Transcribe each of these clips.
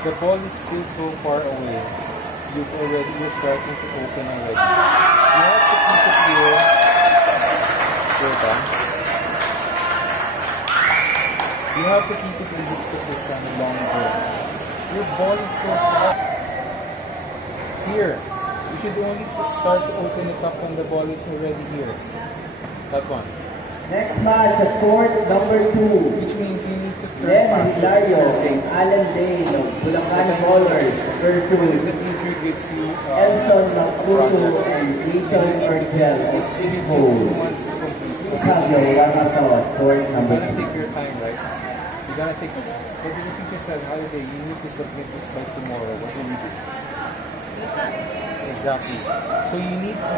The ball is still so far away. You're starting to open already. You have to keep it here. You have to keep it in this position longer. Your ball is so far. Here. You should only start to open it up when the ball is already here. That one. Next match, the court number 2. Which means you need to turn Len Hilario and Alan Dane of Bulacan Ballers versus the teacher gives you Elson Maputo and Jason Orgel of Chico. Have your warm-up at court number 2. You're gonna take your time, right? You're gonna take. But the teacher said, Holiday, you need to submit this by tomorrow. What do we do? Exactly. So you need to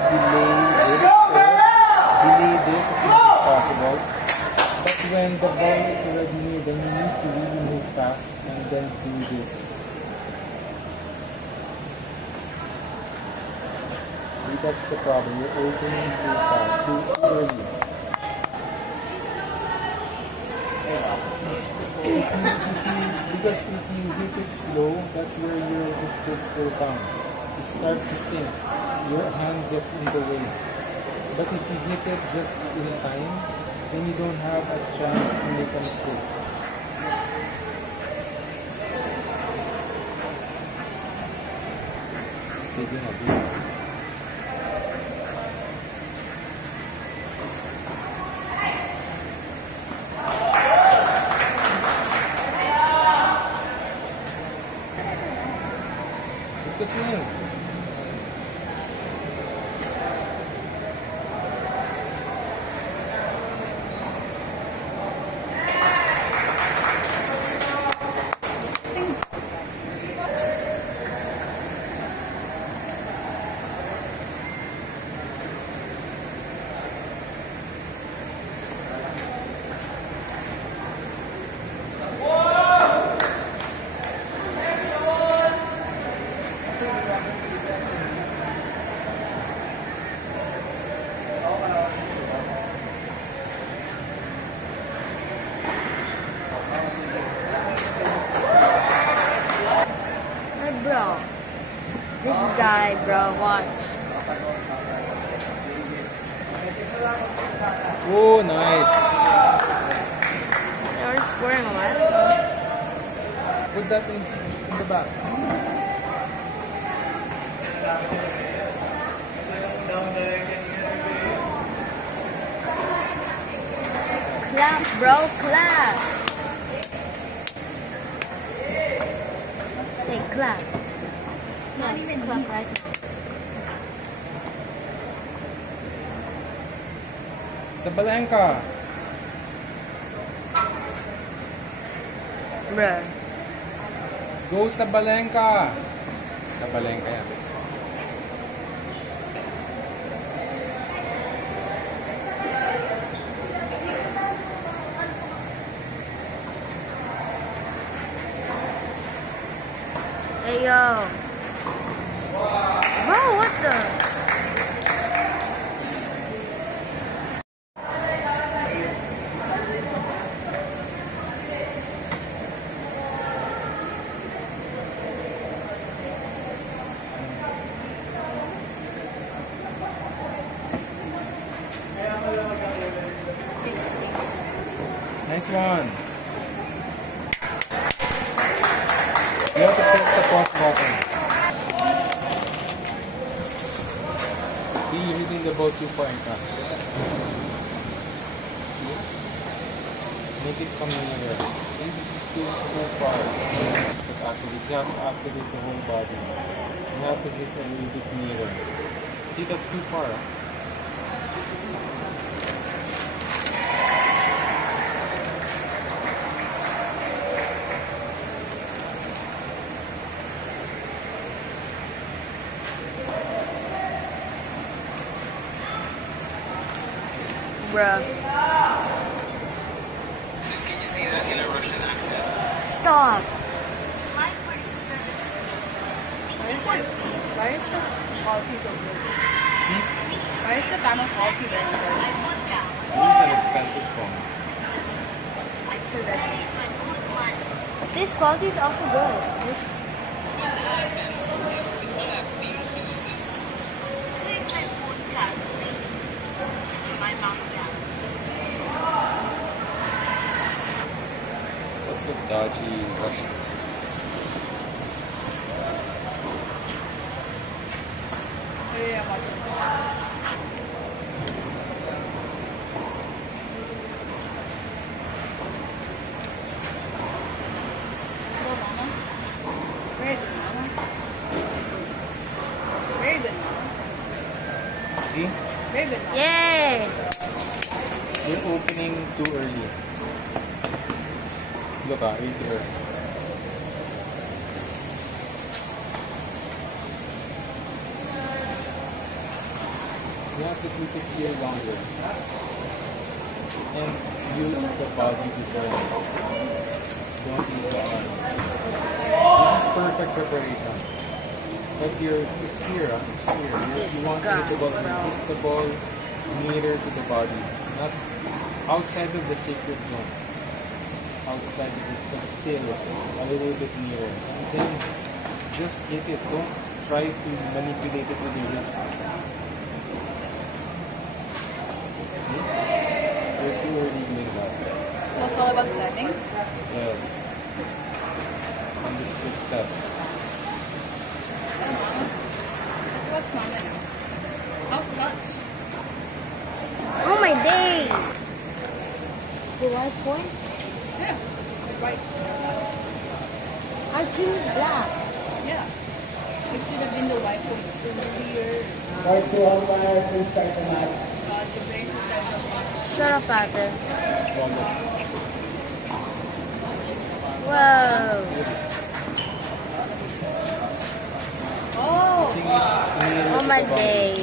delay this as much as possible. But when the ball is already near, then you need to really move fast and then do this. See, that's the problem. You're opening too fast, too early. Because if you hit it slow, that's where your mistakes will come. You start to think, your hand gets in the way. But if you hit it just in time, then you don't have a chance to make a mistake. Taking a break. Kasi yun. Bro, this guy, bro, watch. Oh, nice. They were scoring a lot. Put that in the back. Clap, bro, clap. Hey, clap. It's not even clap right now. Sabalenka. Bruh. Go Sabalenka. Sabalenka yan. Hey, yo. Bro, what the? Nice one. You have to press the pause button. See, you're hitting the ball too far in front. See? Make it come nearer. See, this is too far. You have to activate the whole body. You have to hit a little bit nearer. See, that's too far. Bruh. Can you say that in a Russian accent? Stop. My participants. Why is the coffee so good? Why is the pan of coffee very good? My vodka. This is an expensive phone. I my good one. This quality is also good. This dodgy Russian. Yeah, Hello, Mama. Very good, Mama. Very good, Mama. See? Very good, Mama. Yay! You're opening too early. Look ah, 8 early. You have to keep it here longer. And use the body before. Don't use the arm. This is perfect preparation. But it's here, it's here. You want to hit the ball, hit the ball nearer to the body. Not outside of the sacred zone. Outside of this, but still a little bit nearer. And then just hit it. Don't try to manipulate it with your wrist. You're too early doing that. So it's all about the timing? Yes. On this good step. What's Mama now? How's touch? Oh my day! The white point? Yeah, right. I choose black. Yeah. It should have been the white points earlier. Part 2 umpire, please start the match. The brain processor one. Shut up, Ate. Follow. Whoa! Oh! Oh my day!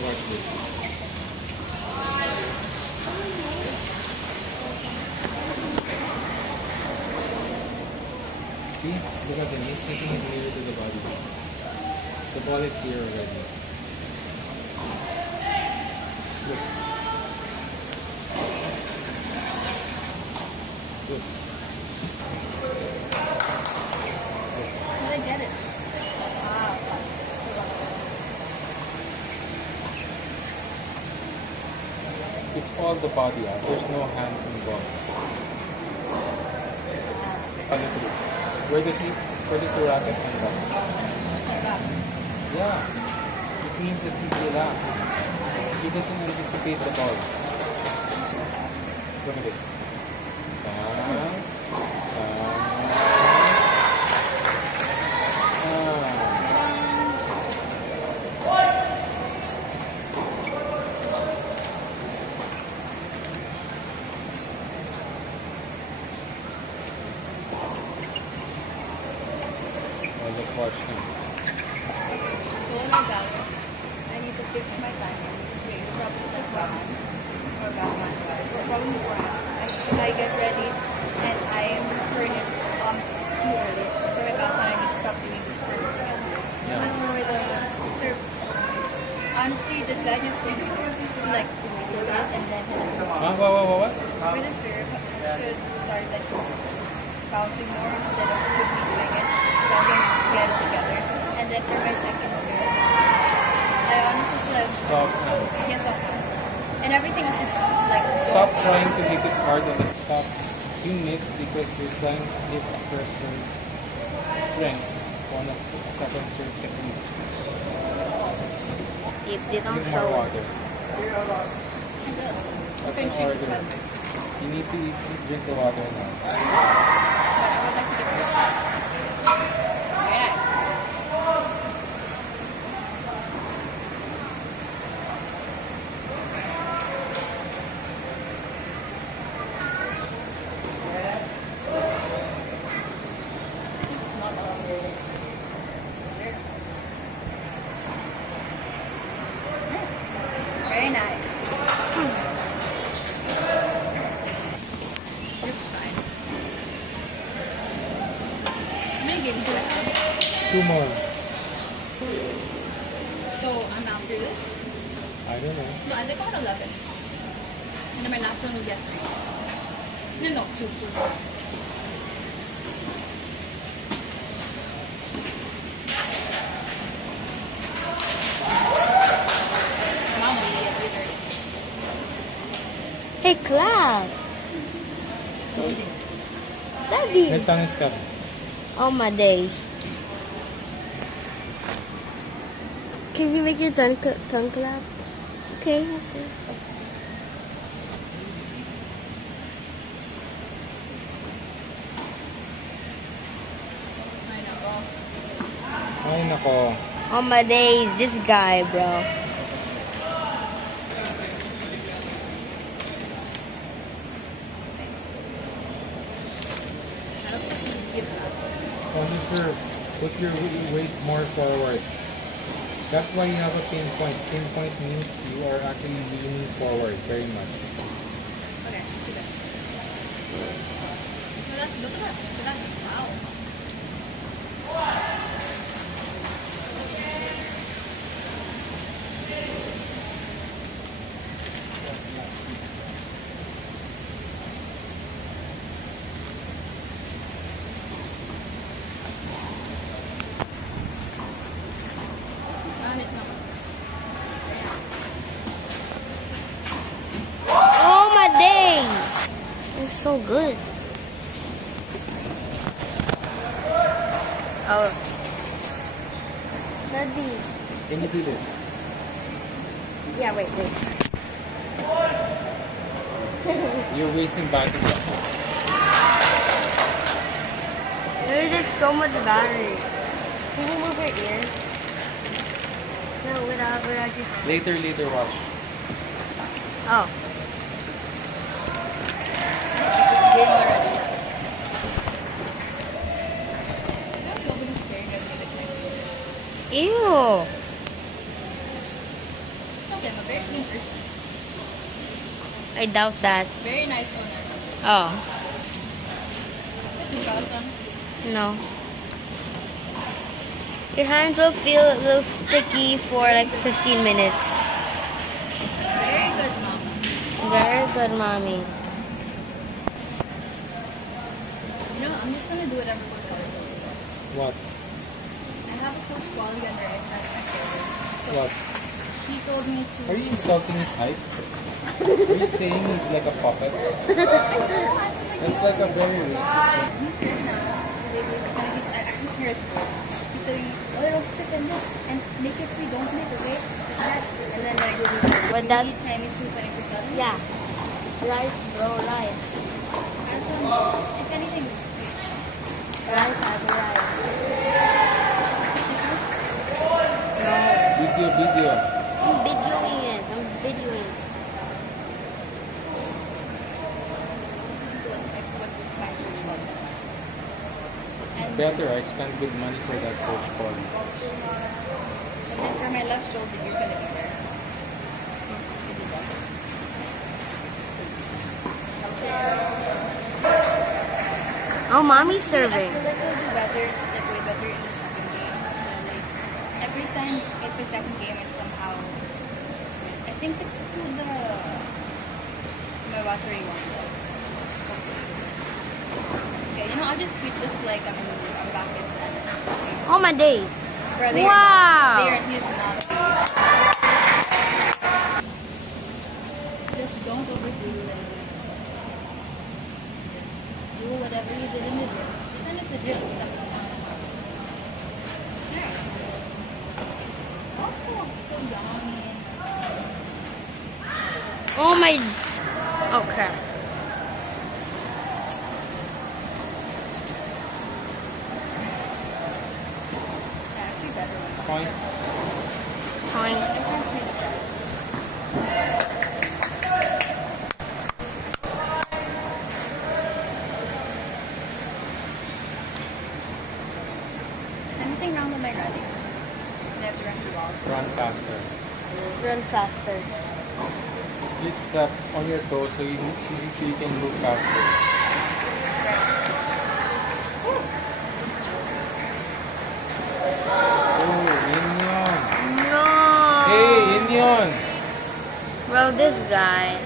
Watch this. See? Look at him. He's taking it nearer to the body. The ball is here already. Look. Look. Did I get it? Ah. It's all the body. There's no hand involved. Honestly. Where does the racket end up? Yeah. It means that he's relaxed. He doesn't anticipate the ball. Look at this. Let's watch him. So when I balance, I need to fix my timing. Wait, probably like backhand or backhand drive. Or probably beforehand. I get ready and I am turning it too early. For my backhand, I need to stop doing this curve again. Yeah. And for the serve, honestly, the guy just did like to do it and then What? for the serve, I should start like bouncing more instead of quickly doing it. So I can get it together. And then for my second serve, I honestly feel like Soft hands. yes, soft hands. And everything is just like Stop trying to hit it hard on the stop. You miss because you're trying to hit first serve strength on a second serve technique. If they don't Drink more show water. You can treat this harder. one. You need to drink the water now. But I would like to get this one. Very nice. This is not all. Very nice. It's fine. How many games do I have? 2 more. So I'm after this. I don't know. No, I think I got 11. And then my last one will get 3. No, 2. Hey, clap. Daddy. May tongue ka. Oh my days. Can you make your tongue clap? Okay. Ay, nako. Oh my days, this guy, bro. Only sir, put your weight more forward. That's why you have a pinpoint. Pinpoint means you are actually leaning forward very much. Okay, do that. Look at that. Look at that. Wow. Oh my days. It's so good. Oh. Daddy. Can you do this? Yeah, wait. You're wasting battery. There's like so much battery. Can you move your ears? No, without your... Later, watch. Oh. Game already. Nobody's staring at me like that. Ew. Okay, I'm a very clean person. I doubt that. Very nice owner. Oh. Put the gloves on. No. Your hands will feel a little sticky for like 15 minutes. Very good, mom. Very good, mommy. You know, I'm just gonna do whatever Coach Wally told me. What? I have a Coach Wally on the right side of my shoulder. So What? he told me to. Are you insulting his height? Are you saying he's like a puppet? That's like a very racist thing. He's here now. I can hear his voice. He's saying, "Oh, little stick in this and make it free. Don't make it wait." Like that. And then I go to But that- eat Chinese food 24/7. Yeah. Rice, bro, rice. If anything, Rice, have rice. No. Video. I'm videoing it. I'm videoing. listen to what my Coach Wally says. And Better, I spent good money for that coach for me. And then for my left shoulder, you're gonna be there. So you did that. Oh, mommy's I serving. feel like I'll do better, like way better in the second game. So like every time it's the second game, it's somehow. I think it's through the my watery one. Okay, you know, I'll just treat this like I'm back in tennis. Oh my days. Bro, Wow. he's not. Just don't overdo it. Just do whatever you did in the drill. Even if the drill is not Oh, so yummy. Oh my. Oh crap. Actually better one. Fine. Toing. I can't see the anything wrong with my running? I have to run the wall. Run faster. Run faster. Split step on your toes so you can move faster. Oh, Indian. No. Hey, Indian. Bro, this guy.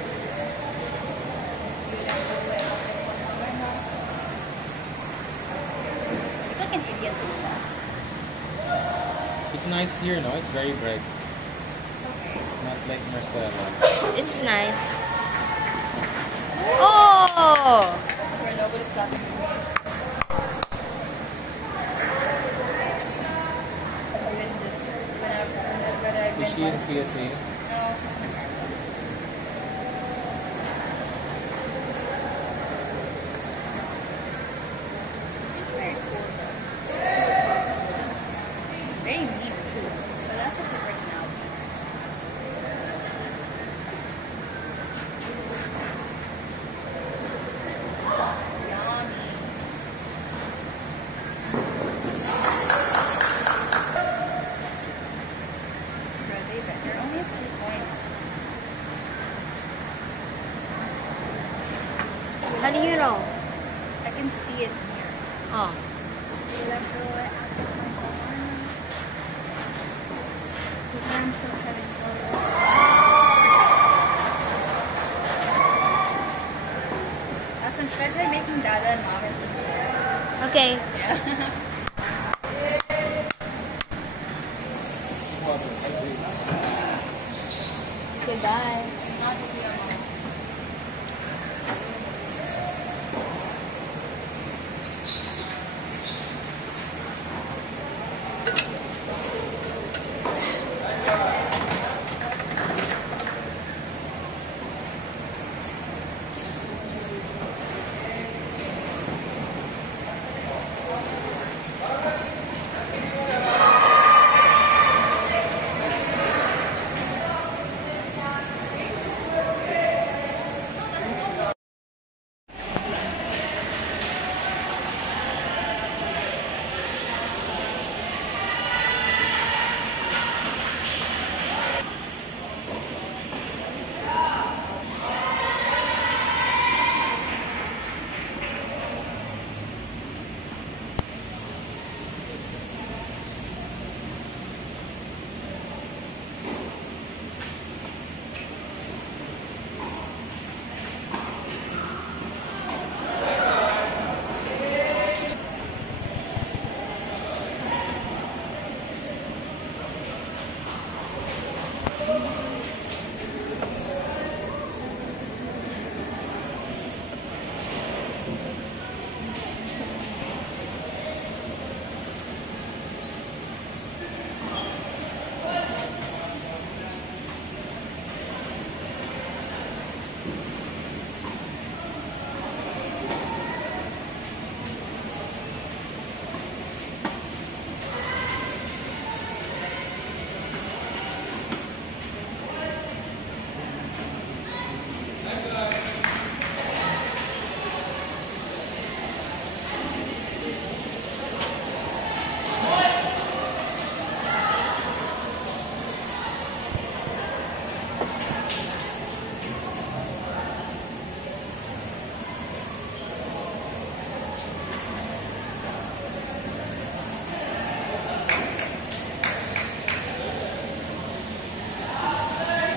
It's like an Indian food. It's nice here, no? It's very bright. Okay. Not like Marcelo. It's nice. Oh! Where nobody's clapping for me. With this, whenever I've Is been she in once- CSA? No, she's in America. It's very cool though. So cool. Very neat too. But that's just her personality. Yummy. Bro, they're only have 2 points. How do you know? I can see it here. Oh. I'm so excited. Should I try making Dada and Mom instead? Okay. Yeah. Goodbye. Not with your mom.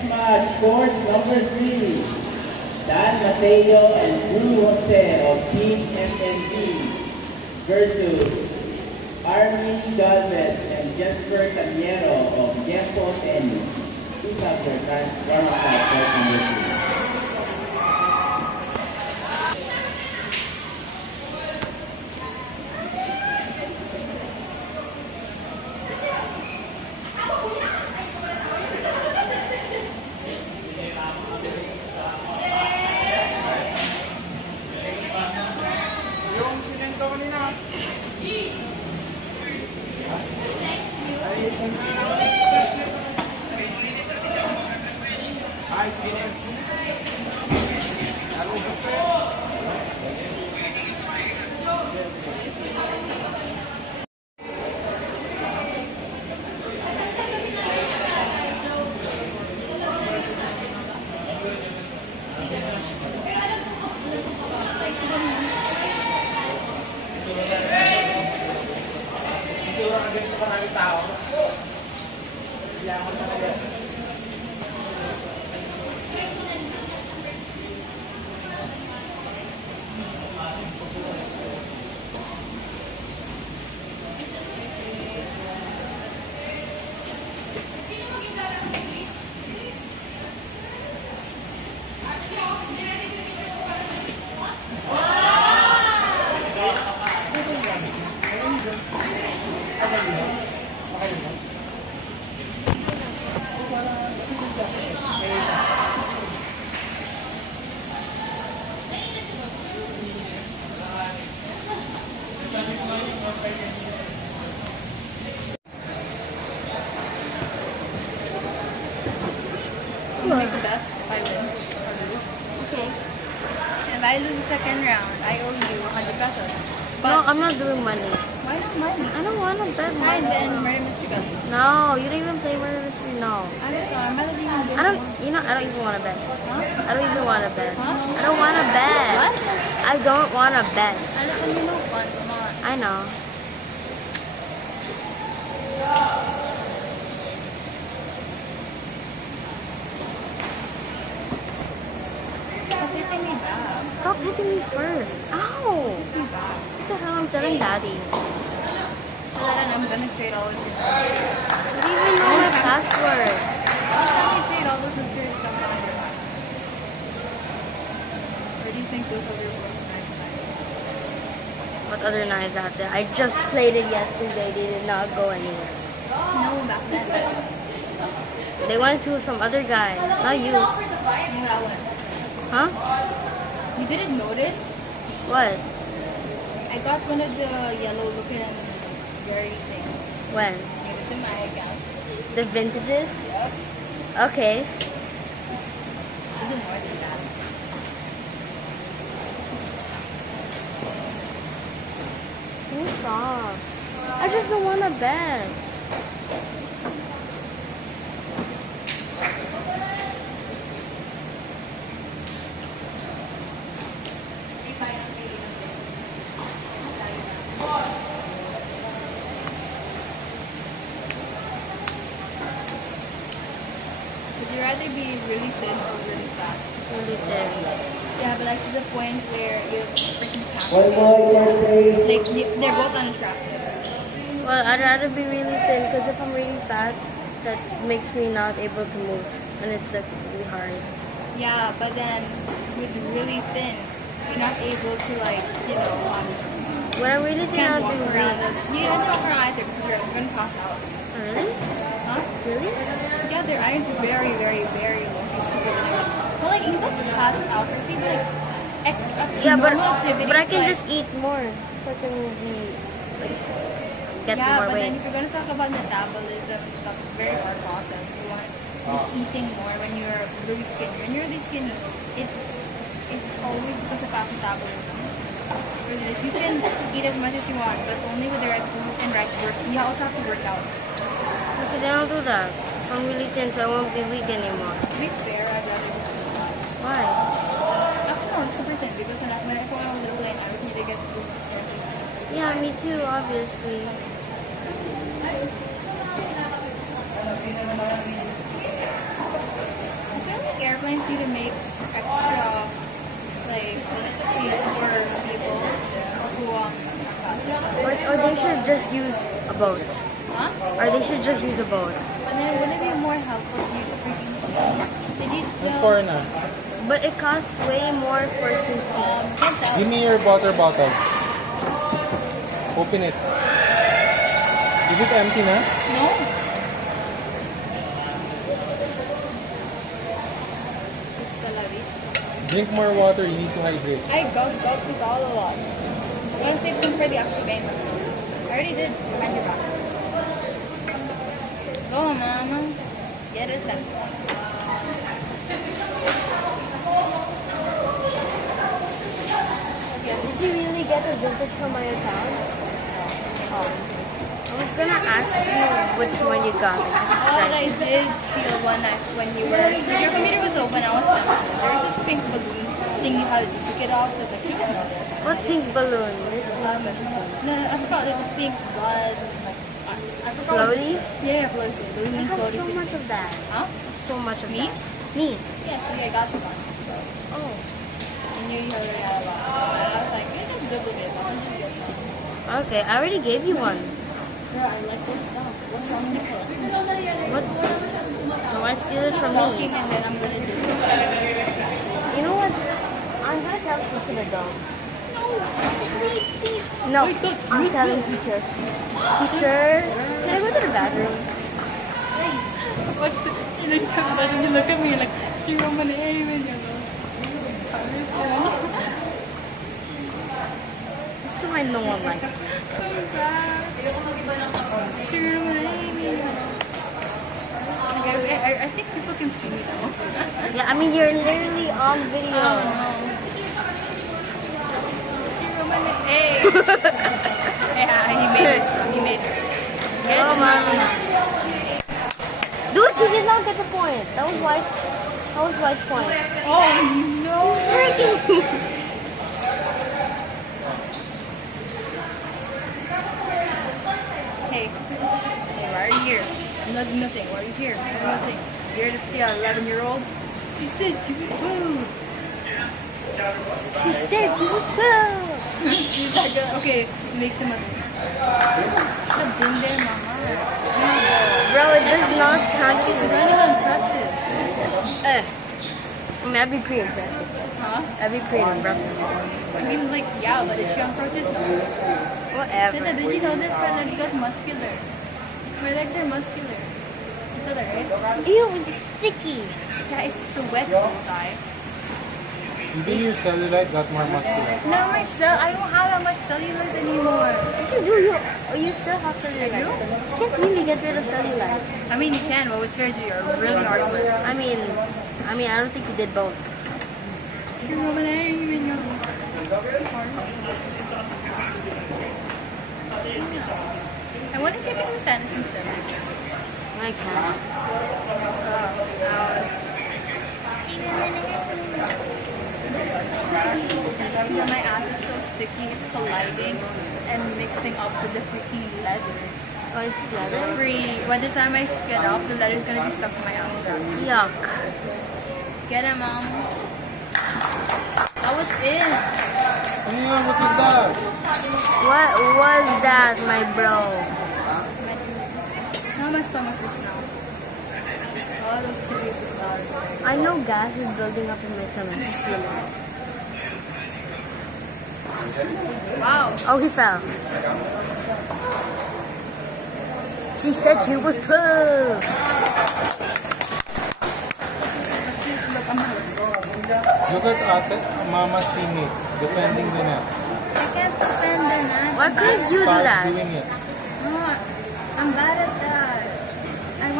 Match court number 3. Dan Mateo and Drew Jose of Team MNB versus Armin Galvez and Jesper Cañero of Gempo Tennis. Please have their warm-up at court number 3. you make a bet if I win or lose. Okay. If I lose the second round, I owe you 100 pesos. No, I'm not doing money. Why not money? I don't want to bet Fine money. then, Murder Mystical. No, you don't even play Murder Mystery. No. I'm sorry, I'm not even doing I don't. You know, I don't even want to bet. Huh? I don't even want to bet. Huh? I don't want to bet. What? I don't want to bet. Alam mo no fun, come on. I know. Stop hitting me back. Stop hitting me first. Ow! Hit me back. What the hell? I'm telling Daddy. Well, then I'm gonna trade all of this. You don't even know my password. I'll probably trade all those mysterious stuff that I have. Or do you think those other nice knives? What other knives out there? I just played it yesterday. They did not go anywhere. No, back then. They went to some other guy, not you. No, that one. Huh? You didn't notice? What? I got one of the yellow looking and very things. When? It was in my account. The vintages? Yep. Okay. I'll do more than that. Can you stop? I just don't want to bet. Would you rather be really thin or really fat? Really thin. Yeah, but like to the point where you freaking can't. One more birthday. Like they're both unattractive. Well, I'd rather be really thin because if I'm really fat, that makes me not able to move. And it's like really hard. Yeah, but then with really thin, you're not able to like, When I'm really thin, can't I'll walk be around. weak. You don't walk around either because you're gonna pass out. Really? Huh? Really? Yeah, their iron's very, very, very low. It's super low. Well, like you don't pass out or see like Yeah, but normal activities, I can like, just eat more. So I can be, like, get yeah, more but then weight. if you're gonna talk about metabolism and stuff, it's very hard process. If you want just eating more when you're really skinny. When you're really skinny, it's always because of fast metabolism. Really, if you can eat as much as you want, but only with the right foods and right work, you also have to work out. Okay, then I'll do that. If I'm really thin, so I won't be weak anymore. To be fair, I'd rather just Why? actually no, super thin because when I was a little late, I would need to get to Yeah, me too, obviously. I feel like airplanes need to make extra, like, seats for people who Or they should just use a boat. huh? Or they should just use a boat. But then wouldn't it be more helpful to use a freaking they need That's for na. But it costs way more for 2 seats. can't tell. Give me your water bottle. Open it. Is it empty na? No. Vista la vista. Drink more water, you need to hydrate. I got it all a lot. I'm gonna save some for the actual game. I already did. Behind your back. Go, mama. Get us that. Did you really get the vintage from my account? I was gonna ask you which one you got. Like, just Oh, describe I it. did steal one night when your computer was open. I was done. There was this pink balloon thing you had to take it off. So I was like, you don't know this. What pink balloon? There's no such thing. No, I forgot. There's a pink blood. Like, I forgot. Floaty? Yeah, floaty. I Balloon have floaty. so thing. much of that. Huh? So much of Me? that. Me? Yeah, see, I got you one. So Oh. I knew you already had a lot. So I was like, you can duplicate it. I'll just get one. Okay, I already gave you one. Girl, I like this stuff. What's wrong with it? What? No, I steal it from Talking me. and then I'm gonna do it. You know what? I'm gonna tell teacher the dog. No, I'm telling teacher. Teacher, can I go to the bathroom? What's the, she looked at me and you look at me like, she wrote my name and you know. That's why no one likes me. So sad. She wrote my name and you know. I think people can see me now. Yeah, I mean, you're literally on video. Hey. Yeah, he made it. He made it. Oh, mommy. Dude, she did not get the point. That was white. That was white point. Oh no! Hey, why are you here? I'm not doing nothing. Why are you here? I'm doing nothing. You're here to see an 11-year-old? She said she was boo. She said she was boo. She's like, okay, makes him a. Should have been there, mama. Bro, it does not count. She's running on crutches. I mean, that'd be pretty impressive. Huh? That'd be pretty impressive. I mean, like, yeah, but is she on crutches? No. Whatever. Did you know this? Her legs got muscular. Her legs are muscular. You saw that, right? Ew, it's sticky. Yeah, it's so wet inside. Maybe your cellulite got more muscular. No, I don't have that much cellulite anymore. Yes, you do. You still have cellulite. You? You can't really get rid of cellulite. I mean, you can, but with surgery or really hard work. I mean, I don't think you did both. I wonder if you can do tennis in service. I can't. Yeah, my ass is so sticky, it's colliding and mixing up with the freaking leather. Oh, it's leather? By the time I get up, the leather's gonna be stuck to my ass. Yuck. Get it, mom. I was in. Yeah, what is that? What was that, my bro? Now my stomach is now. All those chilies is loud. I know gas is building up in my stomach. Wow. Oh, he fell. She said she was poo. Look at Mama's teammate defending the net. I can't defend the net. Why couldn't you do Start that? doing it. No, I'm bad at that. I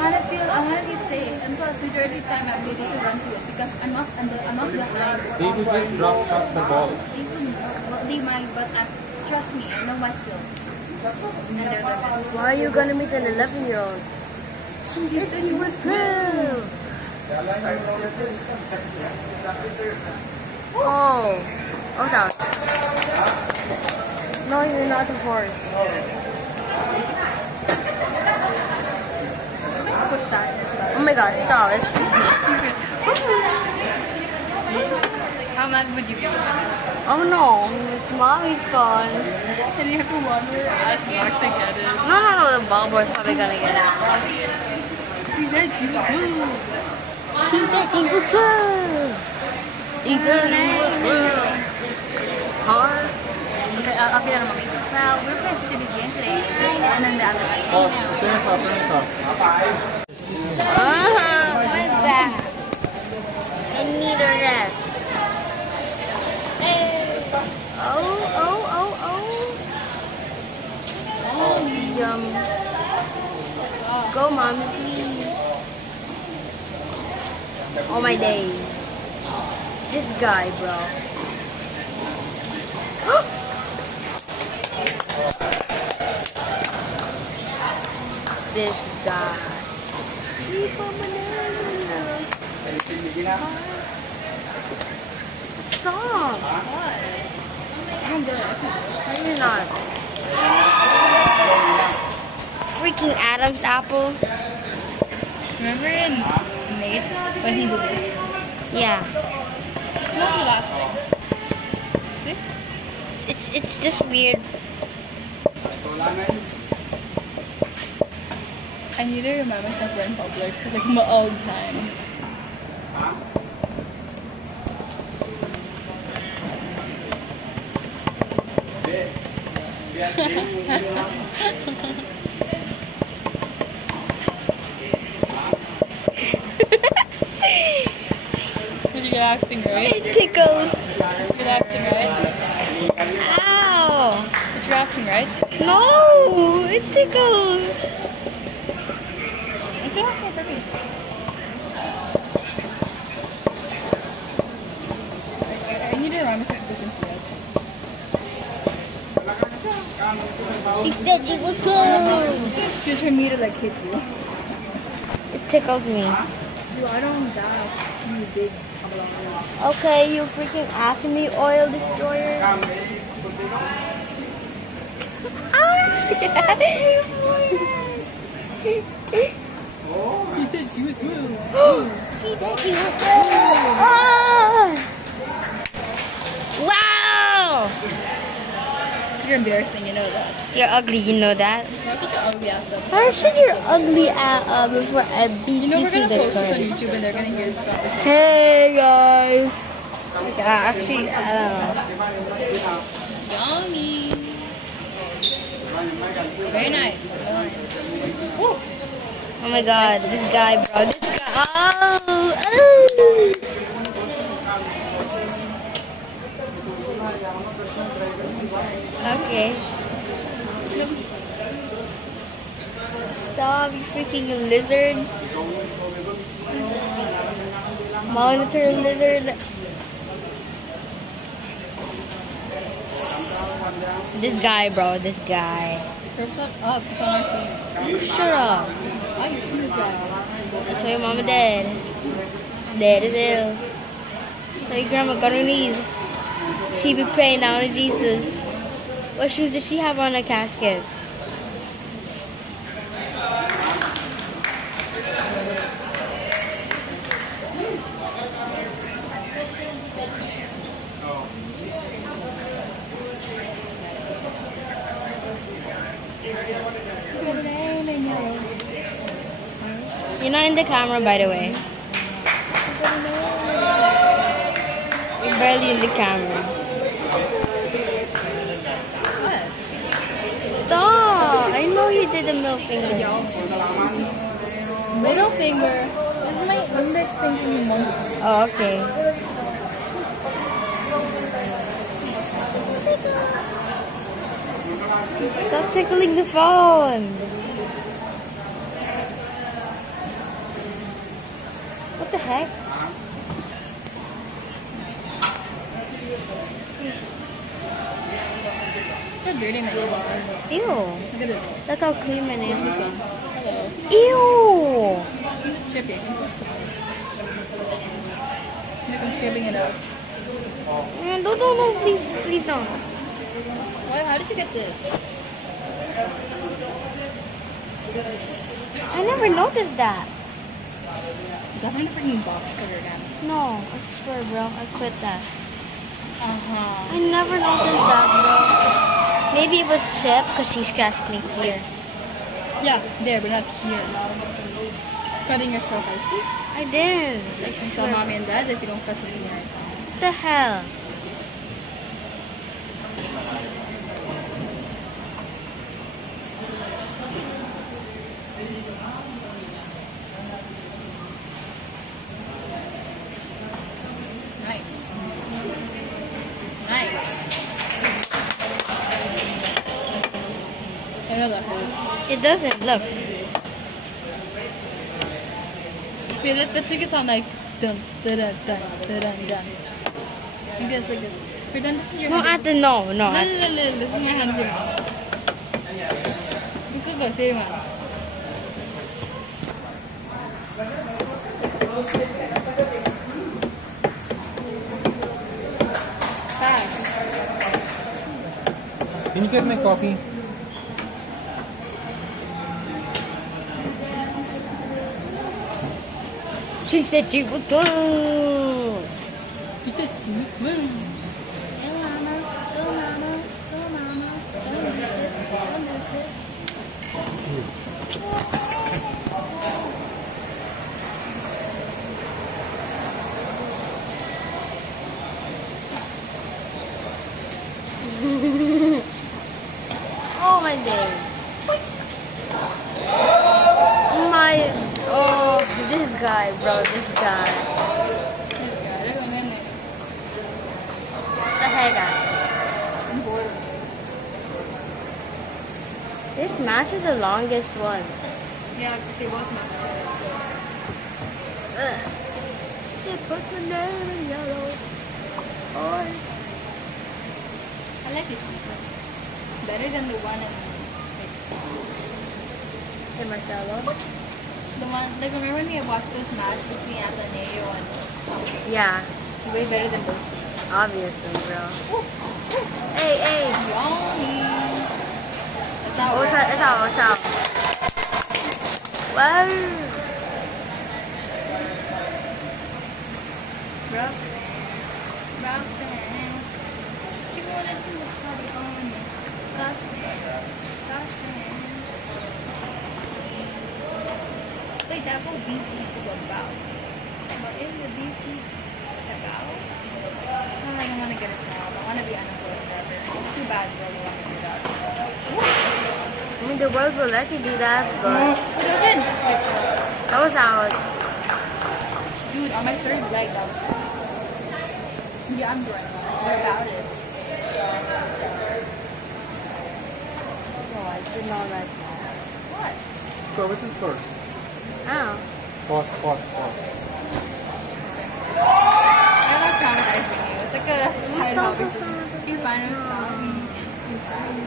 wanna be safe, and plus majority of the time I'm ready to run to it because I'm not behind. They would just drop shot the ball. They might, but trust me, I know my skills. And they're limits. Why are you gonna meet an 11-year-old? She said she was poo. Oh. Oh, sorry. No, you're not a horse. Push that. Oh my god, stop it. How mad would you be? Oh no, it's mommy's fun. And you have to wander your ass back to get it. No, the ball boy's probably gonna get it. She said she was blue. She said she was poo. He said she was poo. Hard. Okay, I'll be done, mommy. Well, we're playing such a good game today. And then the other one. Oh, turn it off. My back. I need a rest. Oh. Yum. Go, mommy, please. Oh my days. This guy, bro. This guy. Stop. I'm good. No, you're not. Freaking Adam's apple. Remember in Nate when he did it? Yeah. It's not relaxing. See? It's just weird. I need to remember myself in public like all the time. You're relaxing, right? It tickles. You're relaxing, right? Ow. It's relaxing, right? No, it tickles. It's relaxing for me. She said she was cool. Just for me to like hit you. It tickles me. Dude, I don't die. You big. Okay, you freaking Acme oil destroyer. He said she was good. She said she was cool. Ah! Wow! You're embarrassing, you know that. You're ugly, you know that. You're such an ugly ass up. Why should your ugly ass before I beat You know you we're to gonna the post this on curb? YouTube and they're gonna hear this conversation. Hey guys. Yeah, actually, I don't know. Yummy. Very nice. Woo. Oh my god, this guy, bro. This guy. Oh! Okay. Stop, you freaking lizard. Monitor lizard. This guy, bro. This guy. Shut up. It's on our team. You shut up. I used to see this guy. That's why your mama dead. Dead as hell. So your grandma got her knees. She be praying down to Jesus. What shoes did she have on her casket? You're not in the camera, by the way. You're barely in the camera. What? Stop! I know you did the middle finger. Middle finger. This is my index finger, you monkey. Oh, okay. Stop tickling the phone. What the heck? Look how dirty my nails are. Ew. Look at this. Look how clean my Look at this nails one. Hello. are. Ew. I'm just chipping. Look, I'm scraping it out. No, please, please don't. Why? How did you get this? I never noticed that. Is that from the freaking box cover again? No, I swear, bro, I quit that. Uh-huh. I never noticed that, bro. Maybe it was Chip because she scratched me here. Yeah, there, but not here. Cutting yourself, I see. I did. I And tell swear. mommy and dad if you don't fuss with me right now. What the hell? Nice. Nice. I know that hurts. It doesn't. Look. Wait, let's make it sound like dun dun dun dun dun dun dun. Like this, like this. We're done. This is your No, hand. at the no. No, At, this is my hand. This is your mouth. This is the same one. Fast. Can you get my coffee? she said she was good. You said smooth move. Go mama, go mama, go mama. Don't miss this, don't miss this. Oh my day. Oh, this guy, bro, this guy. The heck guy. This match is the longest one. Yeah, because they both match. They put the name in yellow. Oh, I like this one. Better than the one in Hey, Marcelo. The one, like, remember when we watched those match between Ateneo and Yeah, it's way better than those two. obviously, bro. Hey, hey. Yummy. That's not What's up? What's up? What's up? Wow. Roxanne. She wanted to party on it. Gosh, wait, that will beat people about. But in the BP about, I don't want to get a job. I want to be unemployed forever. It's too bad for everyone to do that. I mean, the world will let you do that, but It doesn't. that was out. Dude, on my third leg, that was yeah, I'm doing what about it? Oh, I did not like that. What? Score, what's the score? Oh. Pause. I'm not traumatizing you. It's like a side so hobby. sad. You're fine with hobby. You're fine.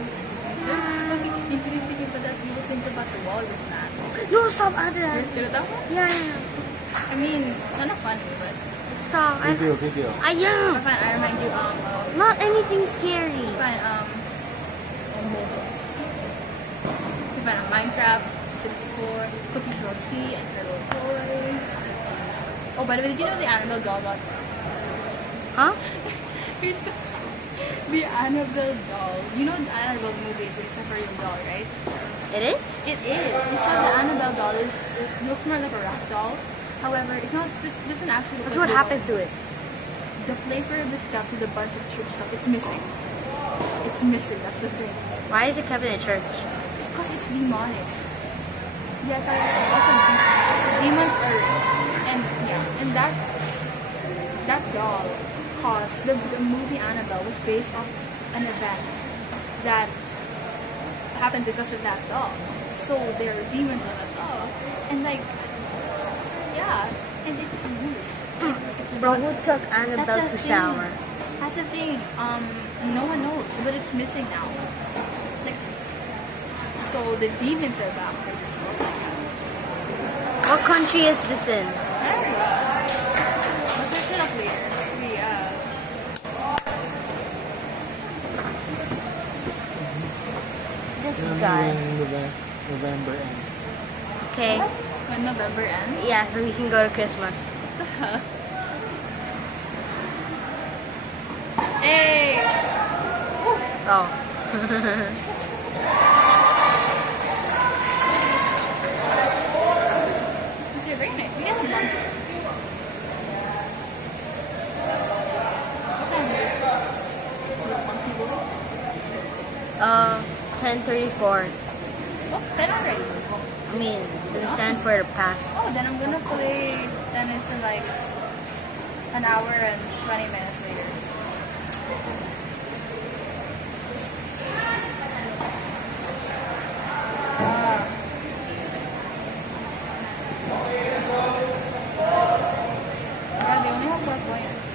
You didn't think about that. You would think about the walrus man. No, stop adding You're that. scared of that one? Yeah. I mean, it's kind of funny, but Stop. Video. I am. fine. I remind you, Not anything scary. fine, fine, Minecraft, Sims 4, Cookies Will See, and Turtle Toys. Oh, by the way, did you know the Annabelle doll got Huh? Here's the Annabelle doll. You know the Annabelle movie is a aquarium doll, right? It is? It is. You saw the Annabelle doll it looks more like a rock doll. However, it doesn't actually look Look like what a happened doll. to it. The place where it just kept with a bunch of church stuff, it's missing. It's missing, that's the thing. Why is it kept in a church? Because it's demonic. Yes, I was lots of demons are and yeah, and that doll caused the movie Annabelle was based off an event that happened because of that doll. So there are demons on that doll. And like yeah, and it's loose. Bro, who took Annabelle That's to the thing. shower? That's the thing. No one knows, but it's missing now. Like, so the demons are back for this world, I guess. What country is this in? America. Let's search it up later. Yeah. This When guy. November ends. Okay. When November ends. Yeah, so we can go to Christmas. Hey! Oh. It's your break night. We have lunch. What time is it? You monkey boy? 10:34. Oh, it's 10 already. I mean, it's been 10 for the past. Oh, then I'm gonna play tennis in like an hour and 20 minutes later. Yeah, they only have 4 points.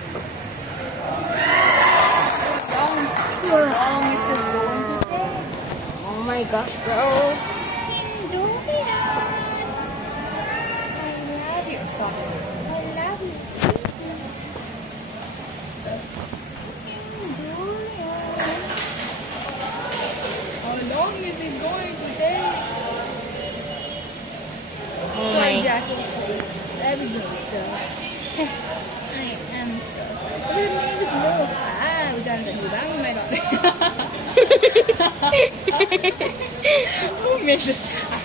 How long is this going to take? Oh my gosh, bro. Stop it. How long is it going to take? Oh So my. Jack is like, I'm so stuck. I am stuck. Your name is Mo. Ah, Jonathan, di ba? Oh my God. Who made it?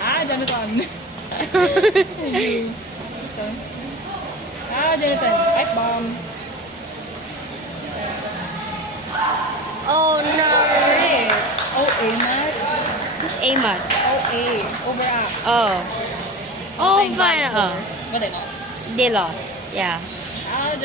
Ah, Jonathan. So, Jonathan, pipe bomb. Oh no. Hey, OA match. Who's A much? OA, overact. Oh. Oh, Playing fine. Dinosaur. Oh. But they lost. They lost. Yeah. Jonathan.